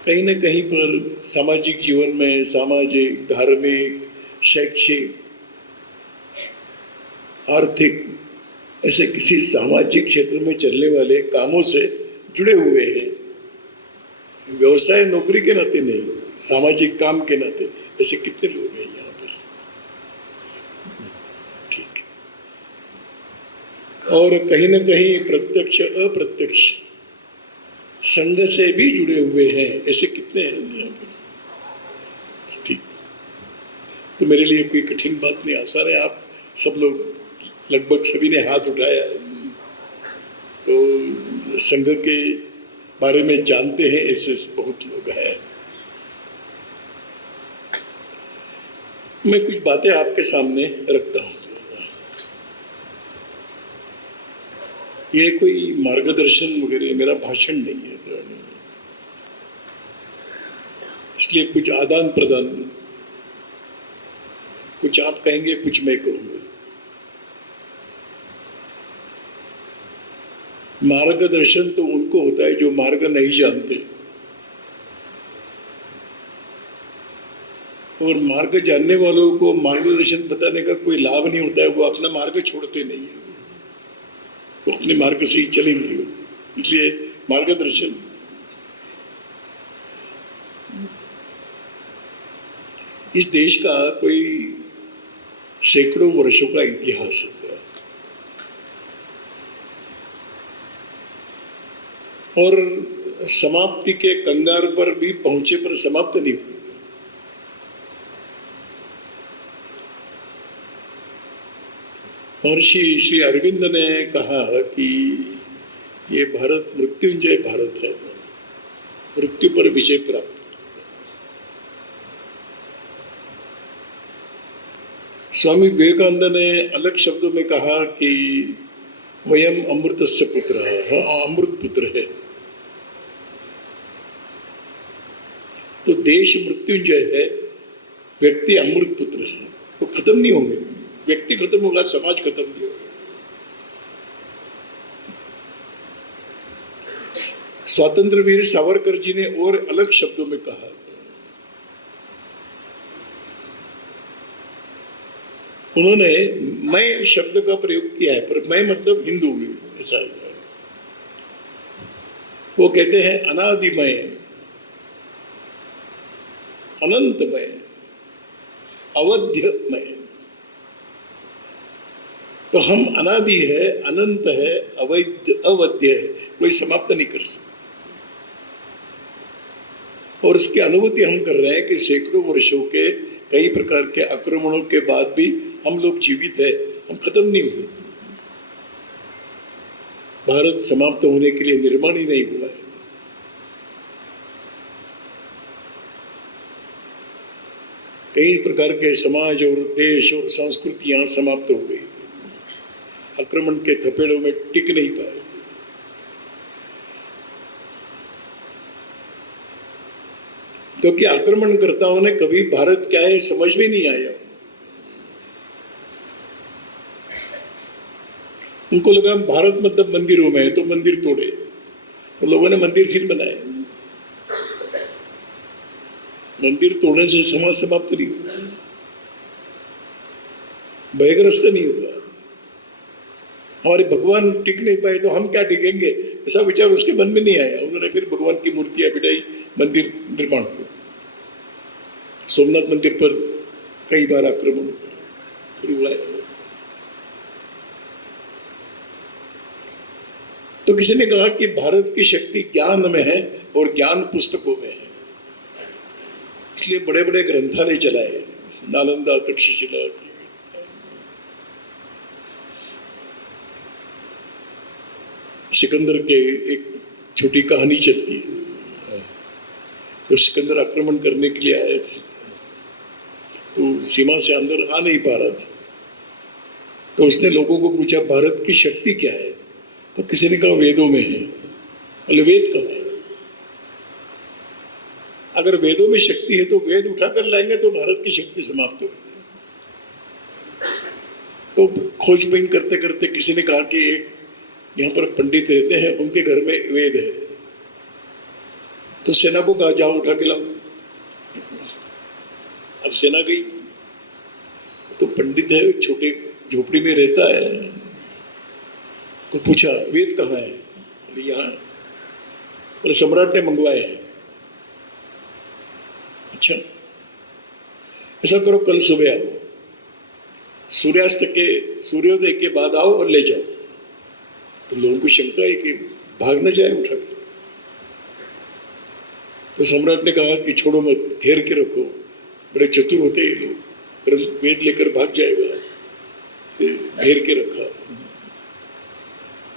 कहीं न कहीं पर सामाजिक जीवन में, सामाजिक, धार्मिक, शैक्षिक, आर्थिक, ऐसे किसी सामाजिक क्षेत्र में चलने वाले कामों से जुड़े हुए हैं। व्यवसाय नौकरी के नाते नहीं, सामाजिक काम के नाते। ऐसे कितने लोग हैं यहाँ पर? ठीक है। और कहीं न कहीं प्रत्यक्ष अप्रत्यक्ष संघ से भी जुड़े हुए हैं। ऐसे कितने हैं यहाँ पर? ठीक। तो मेरे लिए कोई कठिन बात नहीं, आसान है। आप सब लोग, लगभग सभी ने हाथ उठाया, तो संघ के बारे में जानते हैं, ऐसे बहुत लोग हैं। मैं कुछ बातें आपके सामने रखता हूं। ये कोई मार्गदर्शन वगैरह, मेरा भाषण नहीं है, तो इसलिए कुछ आदान प्रदान, कुछ आप कहेंगे, कुछ मैं कहूंगा। मार्गदर्शन तो उनको होता है जो मार्ग नहीं जानते, और मार्ग जानने वालों को मार्गदर्शन बताने का कोई लाभ नहीं होता है। वो अपना मार्ग छोड़ते नहीं है, वो अपने मार्ग से ही चलेंगे। इसलिए मार्गदर्शन, इस देश का कोई सैकड़ों वर्षों का इतिहास है, और समाप्ति के कंगार पर भी पहुंचे पर समाप्त नहीं हुई। महर्षि श्री अरविंद ने कहा कि ये भारत मृत्युंजय भारत है, मृत्यु पर विजय प्राप्त। स्वामी विवेकानंद ने अलग शब्दों में कहा कि वयम अमृतस्य पुत्र है, अमृत पुत्र है। तो देश मृत्युंजय है, व्यक्ति अमृत पुत्र है। वो खत्म नहीं होंगे, व्यक्ति खत्म होगा, समाज खत्म नहीं होगा। स्वतंत्र वीर सावरकर जी ने और अलग शब्दों में कहा, उन्होंने मैं शब्द का प्रयोग किया है, पर मैं मतलब हिंदू, ऐसा है। वो कहते हैं अनादिमय, अनंतमय, अवध्यमय। तो हम अनादि है, अनंत है, अवध्य है, कोई समाप्त नहीं कर सकता। और इसकी अनुभूति हम कर रहे हैं कि सैकड़ों वर्षों के कई प्रकार के आक्रमणों के बाद भी हम लोग जीवित है, हम खत्म नहीं हुए। भारत समाप्त होने के लिए निर्माण ही नहीं हुआ है। कई प्रकार के समाज और देश और संस्कृतियां समाप्त हो गई, आक्रमण के थपेड़ों में टिक नहीं पाए। क्योंकि आक्रमणकर्ताओं ने कभी भारत क्या है समझ में नहीं आया। उनको लगा भारत मतलब मंदिरों में है, तो मंदिर तोड़े, तो लोगों ने मंदिर फिर बनाए। मंदिर तोड़ने से समाज समाप्त नहीं हुआ, भयग्रस्त नहीं हुआ। हमारे भगवान टिक नहीं पाए तो हम क्या टिकेंगे, ऐसा विचार उसके मन में नहीं आया। उन्होंने फिर भगवान की मूर्तियां बिठाई, मंदिर निर्माण हुआ। सोमनाथ मंदिर पर कई बार आक्रमण हुआ। तो किसी ने कहा कि भारत की शक्ति ज्ञान में है और ज्ञान पुस्तकों में है, इसलिए बड़े बड़े ग्रंथालय चलाए, नालंदा, तक्षशिला। सिकंदर के एक छोटी कहानी चलती है, तो सिकंदर आक्रमण करने के लिए आए, तो सीमा से अंदर आ नहीं पा रहा था। तो उसने लोगों को पूछा भारत की शक्ति क्या है, तो किसी ने कहा वेदों में है। बोले वेद कहाँ है? अगर वेदों में शक्ति है तो वेद उठाकर लाएंगे तो भारत की शक्ति समाप्त हो। तो खोजबीन करते करते किसी ने कहा कि एक यहाँ पर पंडित रहते हैं, उनके घर में वेद है। तो सेना को कहा जाओ उठा के लाओ। अब सेना गई तो पंडित है, छोटे झोपड़ी में रहता है, तो पूछा वेद कहाँ है? यहाँ। और सम्राट ने मंगवाए हैं। अच्छा ऐसा करो, कल सुबह आओ, सूर्योदय के बाद आओ और ले जाओ। तो लोगों को शंका है कि भाग न जाए उठा कर। तो सम्राट ने कहा कि छोड़ो मत, घेर के रखो, बड़े चतुर होते हैं लोग, वेद लेकर भाग जाएगा। घेर के रखा।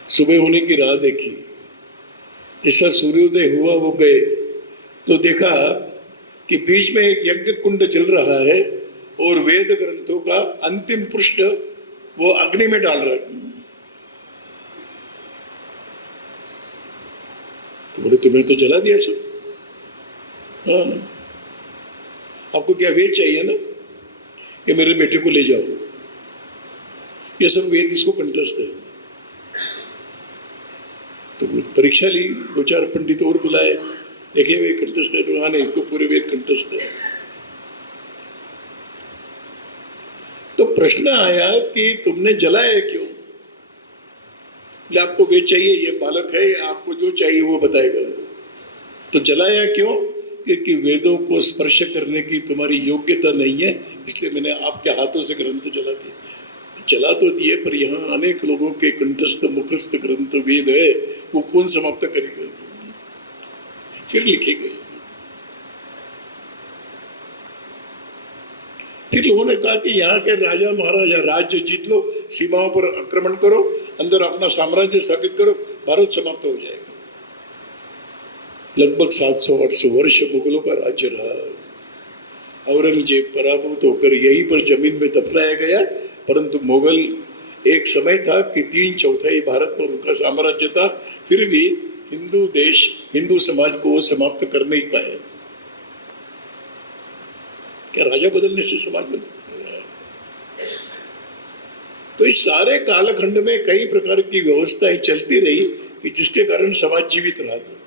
सुबह होने की राह देखी, जैसा सूर्योदय हुआ वो गए तो देखा कि बीच में एक यज्ञ कुंड चल रहा है और वेद ग्रंथों का अंतिम पृष्ठ वो अग्नि में डाल रहा है। तो बोले तुम्हें तो जला दिया सब। हाँ, आपको क्या वेद चाहिए ना कि मेरे बेटे को ले जाओ? ये सब वेद इसको कंठस्थ है। तो परीक्षा ली, 2-4 पंडित और बुलाए, देखे वे कंठस्थ है तो हाँ नहीं, तो पूरे वेद कंठस्थ है। तो प्रश्न आया कि तुमने जलाया क्यों? आपको वेद चाहिए, ये बालक है, आपको जो चाहिए वो बताएगा। तो जलाया क्यों? क्योंकि वेदों को स्पर्श करने की तुम्हारी योग्यता नहीं है, इसलिए मैंने आपके हाथों से ग्रंथ जला दिए। जला तो दिए, पर यहाँ अनेक लोगों के कंठस्थ मुखस्थ ग्रंथ वेद है, वो कौन समाप्त करेगा? फिर लिखे गए। फिर लोगों ने कहा कि यहाँ के राजा महाराजा राज्य जीत लो, सीमाओं पर आक्रमण करो, अंदर अपना साम्राज्य स्थापित करो, भारत समाप्त हो जाएगा। लगभग 700-800 वर्ष मुगलों का राज्य रहा। औरंगजेब पराभूत होकर यहीं पर जमीन में दफनाया गया, परंतु मुगल एक समय था कि 3/4 भारत में उनका साम्राज्य था, फिर भी हिंदू देश, हिंदू समाज को वो समाप्त कर नहीं पाए। क्या राजा बदलने से समाज बदलता है? तो इस सारे कालखंड में कई प्रकार की व्यवस्थाएं चलती रही कि जिसके कारण समाज जीवित रहा था।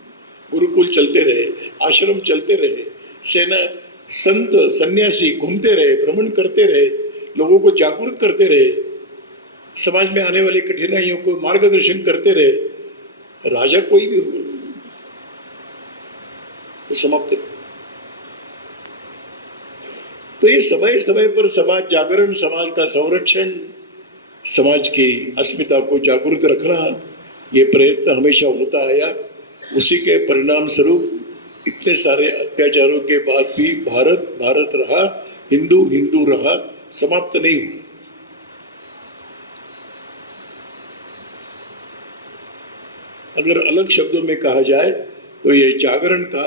गुरुकुल चलते रहे, आश्रम चलते रहे, सेना, संत सन्यासी घूमते रहे, भ्रमण करते रहे, लोगों को जागरूक करते रहे, समाज में आने वाली कठिनाइयों को मार्गदर्शन करते रहे। राजा कोई भी हो तो समाप्त। तो ये समय समय पर समाज जागरण, समाज का संरक्षण, समाज की अस्मिता को जागरूक रखना, ये प्रयत्न हमेशा होता आया। उसी के परिणाम स्वरूप इतने सारे अत्याचारों के बाद भी भारत भारत रहा, हिंदू हिंदू रहा, समाप्त नहीं हुआ। अगर अलग शब्दों में कहा जाए तो ये जागरण का,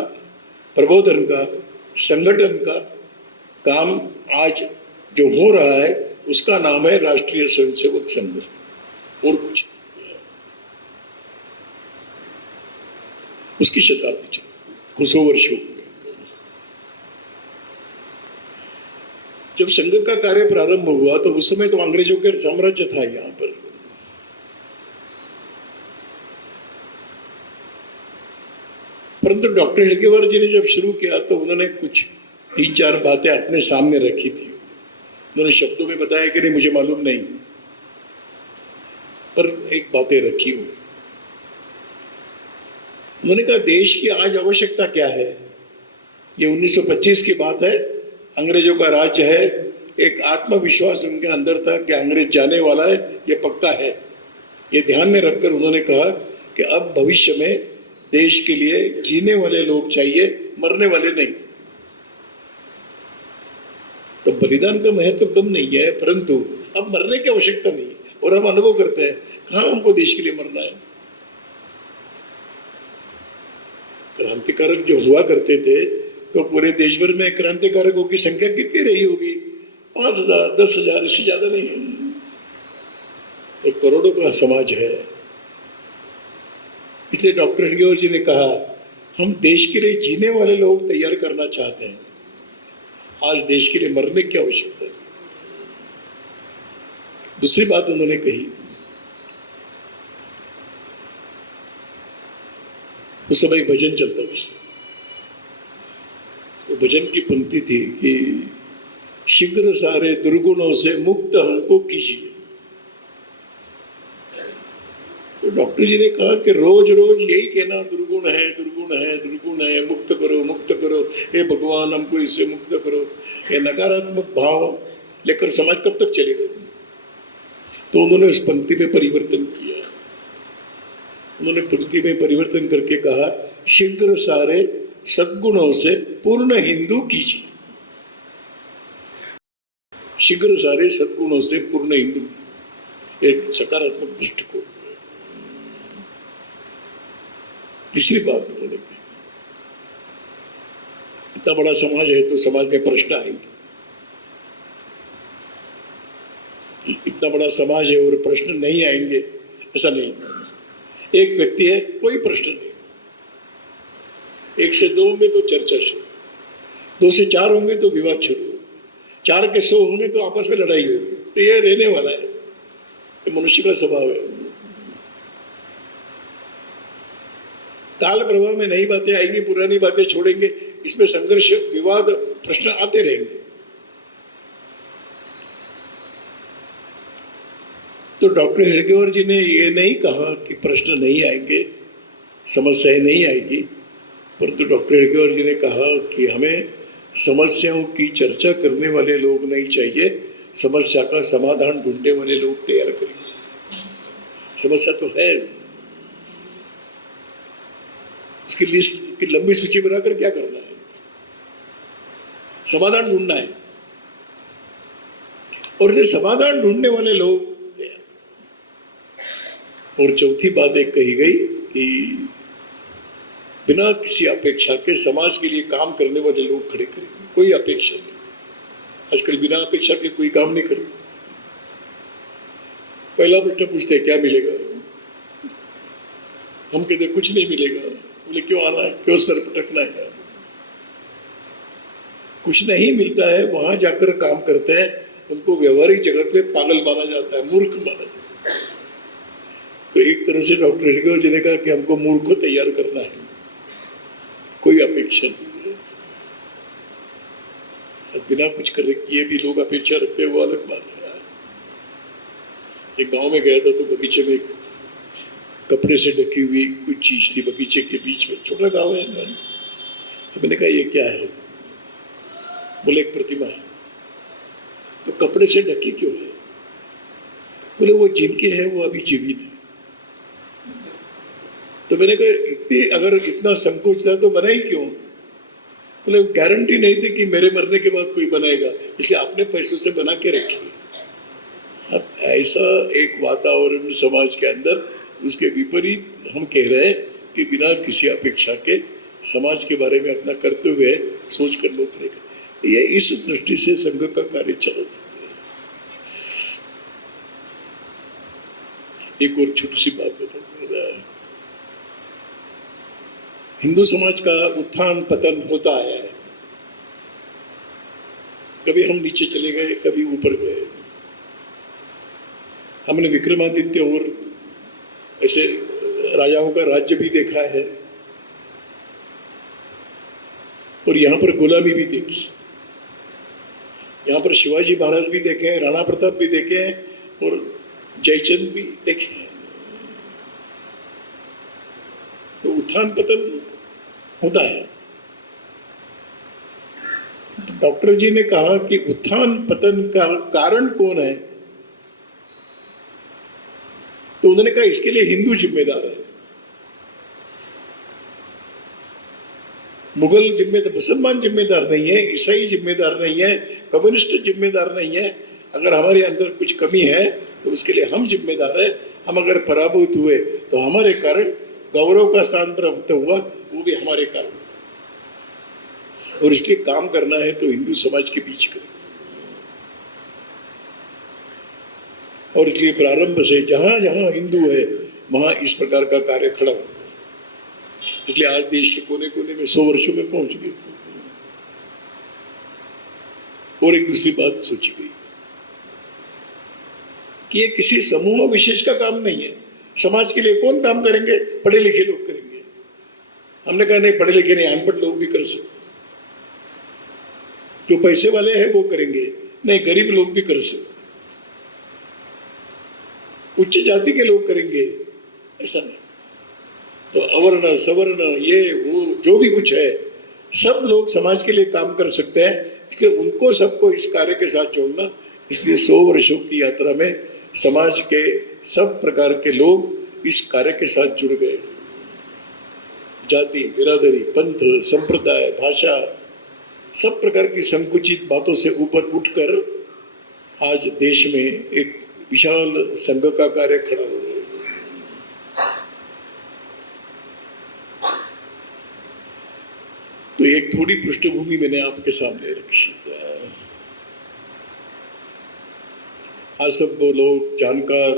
प्रबोधन का, संगठन का काम आज जो हो रहा है उसका नाम है राष्ट्रीय स्वयंसेवक संघ, और कुछ। उसकी शताब्दी चली, कुछ वर्ष हो गए। जब संघ का कार्य प्रारंभ हुआ तो उस समय तो अंग्रेजों के साम्राज्य था यहाँ पर। परंतु डॉक्टर हेडगेवार जी ने जब शुरू किया तो उन्होंने कुछ 3-4 बातें अपने सामने रखी थी। उन्होंने शब्दों में बताया कि नहीं मुझे मालूम नहीं, पर एक बातें रखी हुई। उन्होंने कहा देश की आज आवश्यकता क्या है? ये 1925 की बात है, अंग्रेजों का राज्य है, एक आत्मविश्वास उनके अंदर था कि अंग्रेज जाने वाला है, ये पक्का है। ये ध्यान में रखकर उन्होंने कहा कि अब भविष्य में देश के लिए जीने वाले लोग चाहिए, मरने वाले नहीं। तो बलिदान का महत्व कम नहीं है, परंतु अब मरने की आवश्यकता नहीं, और हम अनुभव करते हैं कहाँ हमको देश के लिए मरना है। क्रांतिकारक जो हुआ करते थे तो पूरे देश भर में क्रांतिकारकों की संख्या कितनी रही होगी? 5,000, 10,000, इससे ज्यादा नहीं है। एक करोड़ों का समाज है। इसलिए डॉक्टर हेडगेवार जी ने कहा हम देश के लिए जीने वाले लोग तैयार करना चाहते हैं, आज देश के लिए मरने की आवश्यकता है। दूसरी बात उन्होंने कही, उस समय भजन चलता था, तो भजन की पंक्ति थी कि शीघ्र सारे दुर्गुणों से मुक्त हमको कीजिए। तो डॉक्टर जी ने कहा कि रोज रोज यही कहना दुर्गुण है, दुर्गुण है, दुर्गुण है, मुक्त करो, मुक्त करो, हे भगवान हमको इससे मुक्त करो, ये नकारात्मक भाव लेकर समाज कब तक चलेगा? तो उन्होंने उस पंक्ति में परिवर्तन किया। उन्होंने पंक्ति में परिवर्तन करके कहा शीघ्र सारे सद्गुणों से पूर्ण हिंदू कीजिए। शीघ्र सारे सद्गुणों से पूर्ण हिंदू, एक सकारात्मक दृष्टिकोण। तीसरी बात उन्होंने कही, इतना बड़ा समाज है तो समाज में प्रश्न आएंगे। इतना बड़ा समाज है और प्रश्न नहीं आएंगे ऐसा नहीं। एक व्यक्ति है, कोई प्रश्न नहीं। 1 से 2 होंगे तो चर्चा शुरू, 2 से 4 होंगे तो विवाद शुरू, 4 के 100 होंगे तो आपस में लड़ाई होगी। तो यह रहने वाला है, ये मनुष्य का स्वभाव है। काल प्रवाह में नई बातें आएंगी, पुरानी बातें छोड़ेंगे, इसमें संघर्ष, विवाद, प्रश्न आते रहेंगे। तो डॉक्टर हेडगेवार जी ने ये नहीं कहा कि प्रश्न नहीं आएंगे, समस्याएं नहीं आएगी, परंतु डॉक्टर हेडगेवार जी ने कहा कि हमें समस्याओं की चर्चा करने वाले लोग नहीं चाहिए, समस्या का समाधान ढूंढने वाले लोग तैयार करेंगे। समस्या तो है, उसकी लिस्ट की लंबी सूची बनाकर क्या करना है? समाधान ढूंढना है। और ये समाधान ढूंढने वाले लोग। और चौथी बात एक कही गई कि बिना किसी अपेक्षा के समाज के लिए काम करने वाले लोग खड़े करेंगे। कोई अपेक्षा नहीं, आजकल बिना अपेक्षा के कोई काम नहीं करेगा। पहला प्रश्न पूछते हैं क्या मिलेगा? हम कहते कुछ नहीं मिलेगा। बोले क्यों आना है, क्यों सर पटकना है? कुछ नहीं मिलता है, वहां जाकर काम करते हैं, उनको व्यवहारिक जगत में पागल माना जाता है, मूर्ख माना जाता है। तो एक तरह से डॉक्टर हेडगेवार जी ने कहा कि हमको मूर्ख को तैयार करना है, कोई अपेक्षा नहीं है। बिना कुछ करे ये भी लोग अपेक्षा रखते हैं, वो अलग बात है। एक गांव में गया था तो बगीचे में कपड़े से ढकी हुई कुछ चीज थी, बगीचे के बीच में, छोटा गांव है। तो मैंने कहा ये क्या है? बोले एक प्रतिमा है। तो कपड़े से ढकी क्यों है? बोले वो जिनके है वो अभी जीवित है। तो मैंने कहा इतनी अगर इतना संकोच था तो बनाई क्यों? बोले गारंटी नहीं थी कि मेरे मरने के बाद कोई बनाएगा, इसलिए आपने पैसों से बना के रखी। अब ऐसा एक वातावरण समाज के अंदर, उसके विपरीत हम कह रहे हैं कि बिना किसी अपेक्षा के समाज के बारे में अपना करते हुए सोच कर लोग करेगा। ये इस दृष्टि से संघ का कार्य चलता है। एक और छोटी सी बात बताऊंगा। हिंदू समाज का उत्थान पतन होता आया है। कभी हम नीचे चले गए, कभी ऊपर गए। हमने विक्रमादित्य और ऐसे राजाओं का राज्य भी देखा है और यहाँ पर गुलामी भी देखी। यहाँ पर शिवाजी महाराज भी देखे हैं, राणा प्रताप भी देखे हैं और जयचंद भी देखे हैं। तो उत्थान पतन होता है। डॉक्टर जी ने कहा कि उत्थान पतन का कारण कौन है? तो उन्होंने कहा इसके लिए हिंदू जिम्मेदार है। मुगल जिम्मेदार, मुसलमान जिम्मेदार नहीं है, ईसाई जिम्मेदार नहीं है, कम्युनिस्ट जिम्मेदार नहीं है। अगर हमारे अंदर कुछ कमी है तो उसके लिए हम जिम्मेदार है। हम अगर पराभूत हुए तो हमारे कारण गौरव का स्थान प्राप्त हुआ, वो भी हमारे कारण। और इसलिए काम करना है तो हिंदू समाज के बीच करें। और इसलिए प्रारंभ से जहां जहां हिंदू है वहां इस प्रकार का कार्य खड़ा हो। इसलिए आज देश के कोने कोने में 100 वर्षों में पहुंच गए। और एक दूसरी बात सोची गई कि ये किसी समूह विशेष का काम नहीं है। समाज के लिए कौन काम करेंगे? पढ़े लिखे लोग करेंगे। हमने कहा नहीं, पढ़े लिखे नहीं, अनपढ़ लोग भी कर सकते। जो पैसे वाले हैं वो करेंगे, नहीं गरीब लोग भी कर सकते, उच्च जाति के लोग करेंगे, ऐसा नहीं। तो अवर्ण सवर्ण ये वो जो भी कुछ है सब लोग समाज के लिए काम कर सकते हैं, इसलिए उनको सबको इस कार्य के साथ जोड़ना। इसलिए 100 वर्षों की यात्रा में समाज के सब प्रकार के लोग इस कार्य के साथ जुड़ गए। जाति, बिरादरी, पंथ, संप्रदाय, भाषा, सब प्रकार की संकुचित बातों से ऊपर उठकर आज देश में एक विशाल संघ का कार्य खड़ा हो गया। तो एक थोड़ी पृष्ठभूमि मैंने आपके सामने रखी है। आज सब वो लोग जानकार,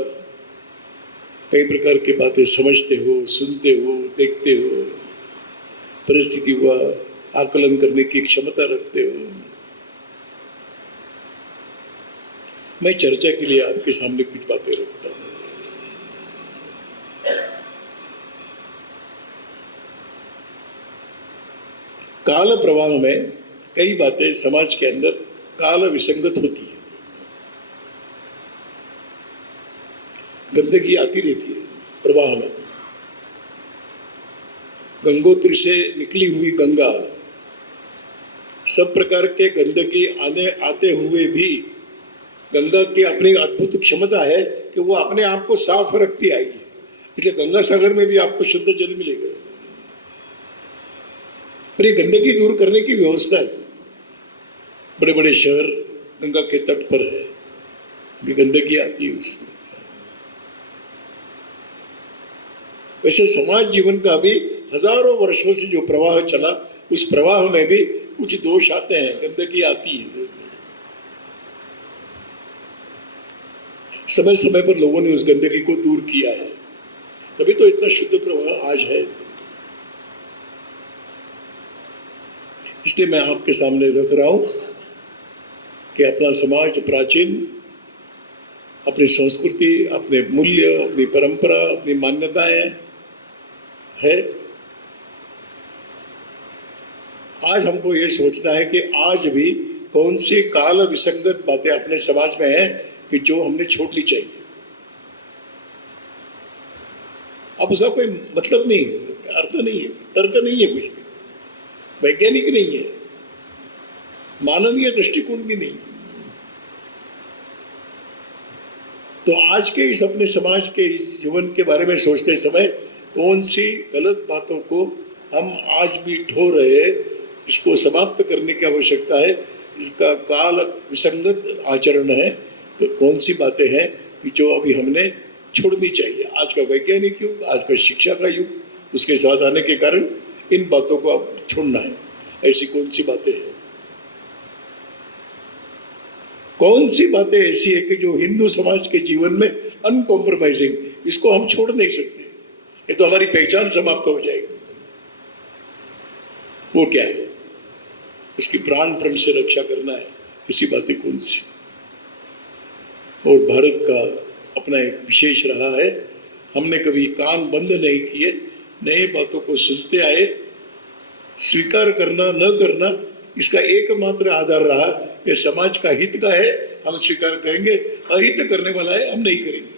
कई प्रकार की बातें समझते हो, सुनते हो, देखते हो, परिस्थिति हुआ आकलन करने की क्षमता रखते हो। मैं चर्चा के लिए आपके सामने कुछ बातें रखता हूं। काल प्रवाह में कई बातें समाज के अंदर काल विसंगत होती है, गंदगी आती रहती है प्रवाह में। गंगोत्री से निकली हुई गंगा सब प्रकार के गंदगी आते हुए भी गंगा की अपनी अद्भुत क्षमता है कि वो अपने आप को साफ रखती आई है, इसलिए गंगा सागर में भी आपको शुद्ध जल मिलेगा। पर ये गंदगी दूर करने की व्यवस्था है। बड़े बड़े शहर गंगा के तट पर है, गंदगी आती है उसमें। वैसे समाज जीवन का भी हजारों वर्षों से जो प्रवाह चला, उस प्रवाह में भी कुछ दोष आते हैं, गंदगी आती है। समय समय पर लोगों ने उस गंदगी को दूर किया है, तभी तो इतना शुद्ध प्रवाह आज है। इसलिए मैं आपके सामने रख रहा हूं कि अपना समाज प्राचीन, अपनी संस्कृति, अपने मूल्य, अपनी परंपरा, अपनी मान्यताएं है। आज हमको ये सोचना है कि आज भी कौन सी काल विसंगत बातें अपने समाज में हैं कि जो हमने छोड़नी चाहिए। अब उसका कोई मतलब नहीं है, अर्थ नहीं है, तर्क नहीं है, कुछ भी वैज्ञानिक नहीं है, मानवीय दृष्टिकोण भी नहीं। तो आज के इस अपने समाज के इस जीवन के बारे में सोचते समय कौन सी गलत बातों को हम आज भी ढो रहे, इसको समाप्त करने की आवश्यकता है। इसका काल विसंगत आचरण है, तो कौन सी बातें हैं कि जो अभी हमने छोड़नी चाहिए। आज का वैज्ञानिक युग, आज का शिक्षा का युग, उसके साथ आने के कारण इन बातों को अब छोड़ना है। ऐसी कौन सी बातें हैं, कौन सी बातें ऐसी है कि जो हिंदू समाज के जीवन में अनकॉम्प्रोमाइजिंग, इसको हम छोड़ नहीं सकते, ये तो हमारी पहचान समाप्त हो जाएगी। वो क्या है, उसकी प्राण प्रेम से रक्षा करना है, ऐसी बातें कौन सी। और भारत का अपना एक विशेष रहा है, हमने कभी कान बंद नहीं किए, नए बातों को सुनते आए। स्वीकार करना न करना इसका एकमात्र आधार रहा, ये समाज का हित का है हम स्वीकार करेंगे, अहित करने वाला है हम नहीं करेंगे।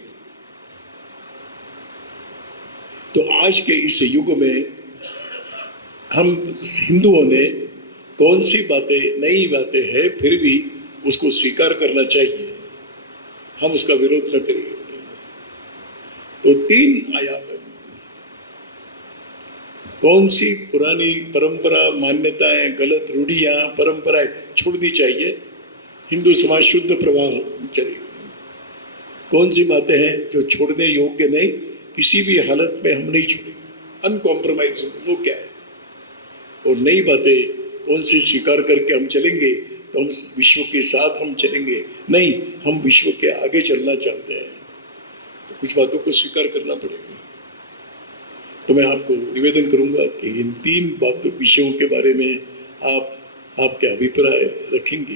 तो आज के इस युग में हम हिंदुओं ने कौन सी बातें, नई बातें हैं, फिर भी उसको स्वीकार करना चाहिए, हम उसका विरोध न करेंगे। तो 3 आयाम है, कौन सी पुरानी परंपरा, मान्यताएं, गलत रूढ़ियां, परंपराएं छोड़नी चाहिए, हिंदू समाज शुद्ध प्रवाह चलेगा। कौन सी बातें हैं जो छोड़ने योग्य नहीं, किसी भी हालत में हम नहीं छोड़ेंगे, अनकॉम्प्रोमाइजिंग, वो क्या है। और नई बातें कौन सी स्वीकार करके हम चलेंगे, तो हम विश्व के साथ हम चलेंगे, नहीं हम विश्व के आगे चलना चाहते हैं, तो कुछ बातों को स्वीकार करना पड़ेगा। तो मैं आपको निवेदन करूंगा कि इन 3 विषयों के बारे में आप आपके अभिप्राय रखेंगे।